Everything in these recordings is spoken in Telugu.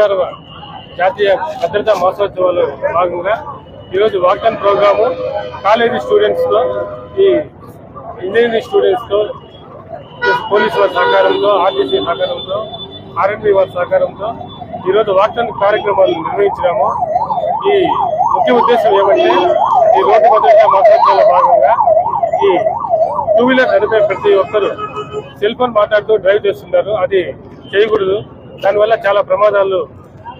అట్లా జాతీయ భద్రతా మహోత్సవాలు భాగంగా ఈరోజు వాక్థాన్ ప్రోగ్రాము కాలేజీ స్టూడెంట్స్తో, ఈ ఇంజనీరింగ్ స్టూడెంట్స్తో, పోలీసు వారి సహకారంతో, ఆర్టీసీ సహకారంతో, ఆర్ఎంపీ వారి సహకారంతో ఈరోజు వాక్థాన్ కార్యక్రమాలు నిర్వహించినాము. ఈ ముఖ్య ఉద్దేశం ఏమంటే, ఈ రోడ్డు భద్రతా మహోత్సవాల భాగంగా ఈ 2 వీలర్ నడిపే ప్రతి ఒక్కరూ సెల్ ఫోన్ మాట్లాడుతూ డ్రైవ్ చేస్తున్నారు. అది చేయకూడదు. దానివల్ల చాలా ప్రమాదాలు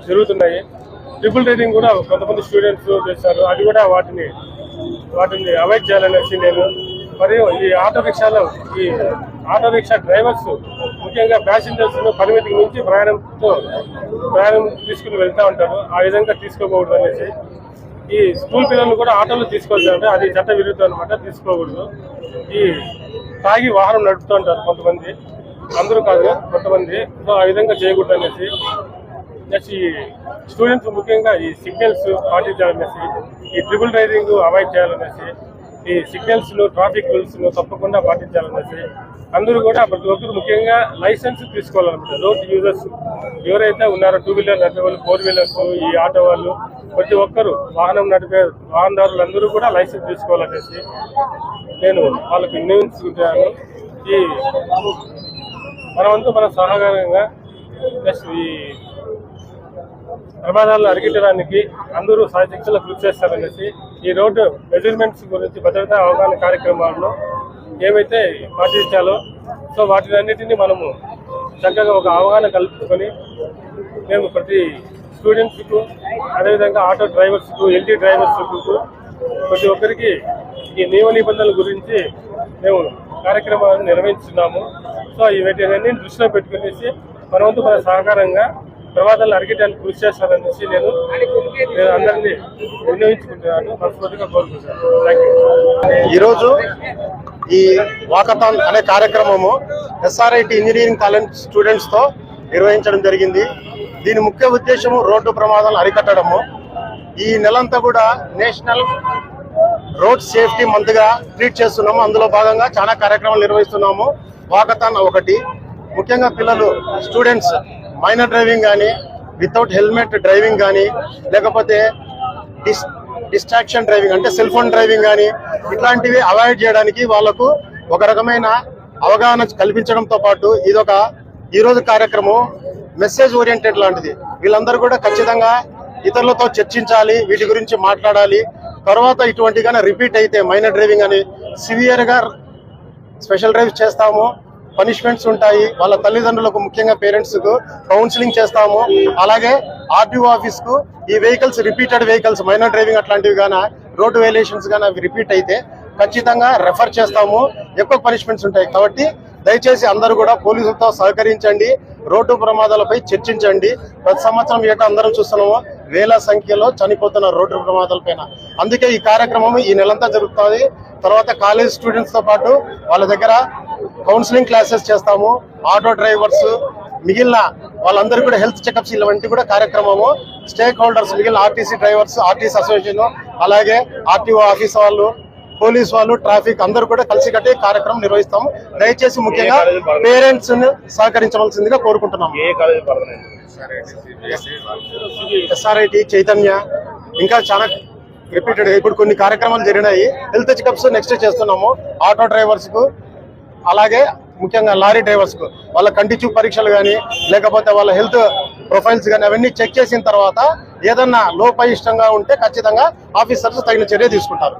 జరుగుతున్నాయి. ట్రిపుల్ రైడింగ్ కూడా కొంతమంది స్టూడెంట్స్ చేస్తారు. అది కూడా వాటిని అవాయిడ్ చేయాలనేసి నేను, మరియు ఈ ఆటో రిక్షా డ్రైవర్స్ ముఖ్యంగా ప్యాసింజర్స్ పరిమితికి మించి ప్రయాణం తీసుకుని వెళ్తూ ఉంటారు. ఆ విధంగా తీసుకోకూడదు అనేసి, ఈ స్కూల్ పిల్లలు కూడా ఆటోలు తీసుకొచ్చారంటే అది చట్ట విరుద్ధం అనమాట, తీసుకోకూడదు. ఈ తాగి వాహనం నడుపుతూ ఉంటారు కొంతమంది, అందరూ కాదు కొంతమంది. సో ఆ విధంగా చేయకూడదు అనేసి, నెక్స్ట్ ఈ స్టూడెంట్స్ ముఖ్యంగా ఈ సిగ్నల్స్ పాటించాలనేసి, ఈ ట్రిపుల్ రైడింగ్ అవాయిడ్ చేయాలనేసి, ఈ సిగ్నల్స్ను, ట్రాఫిక్ రూల్స్ను తప్పకుండా పాటించాలనేసి అందరూ కూడా ప్రతి ఒక్కరు ముఖ్యంగా లైసెన్స్ తీసుకోవాలన్నమాట. రోడ్ యూజర్స్ ఎవరైతే ఉన్నారో 2 వీలర్ నడిపే వాళ్ళు, 4 వీలర్స్, ఈ ఆటో వాళ్ళు ప్రతి ఒక్కరు వాహనం నడిపే వాహనదారులందరూ కూడా లైసెన్స్ తీసుకోవాలనేసి నేను వాళ్ళకు విన్నవించుకుంటాను. ఈ మనమంతా మన సహకారంగా ప్లస్ ఈ ప్రమాదాలను అరికట్టడానికి అందరూ సాయశక్తులు కృషి చేస్తారనేసి ఈ రోడ్డు మెజర్మెంట్స్ గురించి భద్రతా అవగాహన కార్యక్రమాలను ఏవైతే పాటించాలో సో వాటినన్నిటినీ మనము చక్కగా ఒక అవగాహన కల్పించుకొని మేము ప్రతి స్టూడెంట్స్కు అదేవిధంగా ఆటో డ్రైవర్స్కు ఎల్టీ డ్రైవర్స్కు ప్రతి ఒక్కరికి ఈ నియమ నిబంధనల గురించి మేము కార్యక్రమాలను నిర్వహిస్తున్నాము. సో వీటిని దృష్టిలో పెట్టుకునేసి మనవంతు మన సహకారంగా ప్రమాదాలను అరికట్టడానికి కృషి చేస్తారనేసి నేను అందరినీ వినియోగించుకుంటున్నాను, మనస్ఫూర్తిగా కోరుకుంటున్నాను. Thank you. ఈరోజు ఈ వాకథాన్ అనే కార్యక్రమము ఎస్ఆర్ఐటి ఇంజనీరింగ్ కాలేజ్ స్టూడెంట్స్తో నిర్వహించడం జరిగింది. దీని ముఖ్య ఉద్దేశము రోడ్డు ప్రమాదాలను అరికట్టడము. ఈ నెలంతా కూడా నేషనల్ రోడ్ సేఫ్టీ మంత్గా ట్రీట్ చేస్తున్నాము. అందులో భాగంగా చాలా కార్యక్రమాలు నిర్వహిస్తున్నాము. వాకథాన్ ఒకటి, ముఖ్యంగా పిల్లలు స్టూడెంట్స్ మైనర్ డ్రైవింగ్ కానీ, వితౌట్ హెల్మెట్ డ్రైవింగ్ కానీ, లేకపోతే డిస్ట్రాక్షన్ డ్రైవింగ్ అంటే సెల్ ఫోన్ డ్రైవింగ్ కానీ ఇట్లాంటివి అవాయిడ్ చేయడానికి వాళ్ళకు ఒక రకమైన అవగాహన కల్పించడంతో పాటు ఇదొక ఈరోజు కార్యక్రమం మెసేజ్ ఓరియంటెడ్ లాంటిది. వీళ్ళందరూ కూడా ఖచ్చితంగా ఇతరులతో చర్చించాలి, వీటి గురించి మాట్లాడాలి. తర్వాత ఇటువంటిగానే రిపీట్ అయితే మైనర్ డ్రైవింగ్ అని సివియర్గా స్పెషల్ డ్రైవ్ చేస్తాము, పనిష్మెంట్స్ ఉంటాయి. వాళ్ళ తల్లిదండ్రులకు ముఖ్యంగా పేరెంట్స్కు కౌన్సిలింగ్ చేస్తాము. అలాగే ఆర్టీఓ ఆఫీస్కు ఈ vehicles repeated vehicles minor driving అట్లాంటివి కానీ రోడ్డు వైలేషన్స్ కానీ అవి రిపీట్ అయితే ఖచ్చితంగా రెఫర్ చేస్తాము. ఎక్కువ పనిష్మెంట్స్ ఉంటాయి. కాబట్టి దయచేసి అందరూ కూడా పోలీసులతో సహకరించండి, రోడ్డు ప్రమాదాలపై చర్చించండి. ప్రతి సంవత్సరం ఏటా అందరం చూస్తున్నాము వేల సంఖ్యలో చనిపోతున్న రోడ్డు ప్రమాదాలపైన. అందుకే ఈ కార్యక్రమం ఈ నెలంతా జరుగుతుంది. తర్వాత కాలేజ్ స్టూడెంట్స్తో పాటు వాళ్ళ దగ్గర కౌన్సిలింగ్ క్లాసెస్ చేస్తాము. ఆటో డ్రైవర్స్ మిగిలిన వాళ్ళందరూ కూడా హెల్త్ చెకప్స్ ఇలాంటి కూడా కార్యక్రమము. స్టేక్ హోల్డర్స్ మిగిలిన ఆర్టీసీ డ్రైవర్స్, ఆర్టీసీ అసోసియేషన్, అలాగే ఆర్టీఓ ఆఫీస్ వాళ్ళు, పోలీస్ వాళ్ళు, ట్రాఫిక్ అందరూ కూడా కలిసి కట్టి కార్యక్రమం నిర్వహిస్తాము. దయచేసి ముఖ్యంగా పేరెంట్స్ సహకరించవలసిందిగా కోరుకుంటున్నాము. ఎస్ఆర్ఐటి, చైతన్య, ఇంకా చాలా రిపీటెడ్ ఇప్పుడు కొన్ని కార్యక్రమాలు జరిగినాయి. హెల్త్ చెకప్స్ నెక్స్ట్ చేస్తున్నాము. ఆటో డ్రైవర్స్ కు, అలాగే ముఖ్యంగా లారీ డ్రైవర్స్ కు వాళ్ళ కంటి చూపు పరీక్షలు కానీ, లేకపోతే వాళ్ళ హెల్త్ ప్రొఫైల్స్ కానీ అవన్నీ చెక్ చేసిన తర్వాత ఏదన్నా లోపయిష్టంగా ఉంటే ఖచ్చితంగా ఆఫీసర్స్ తగిన చర్య తీసుకుంటారు.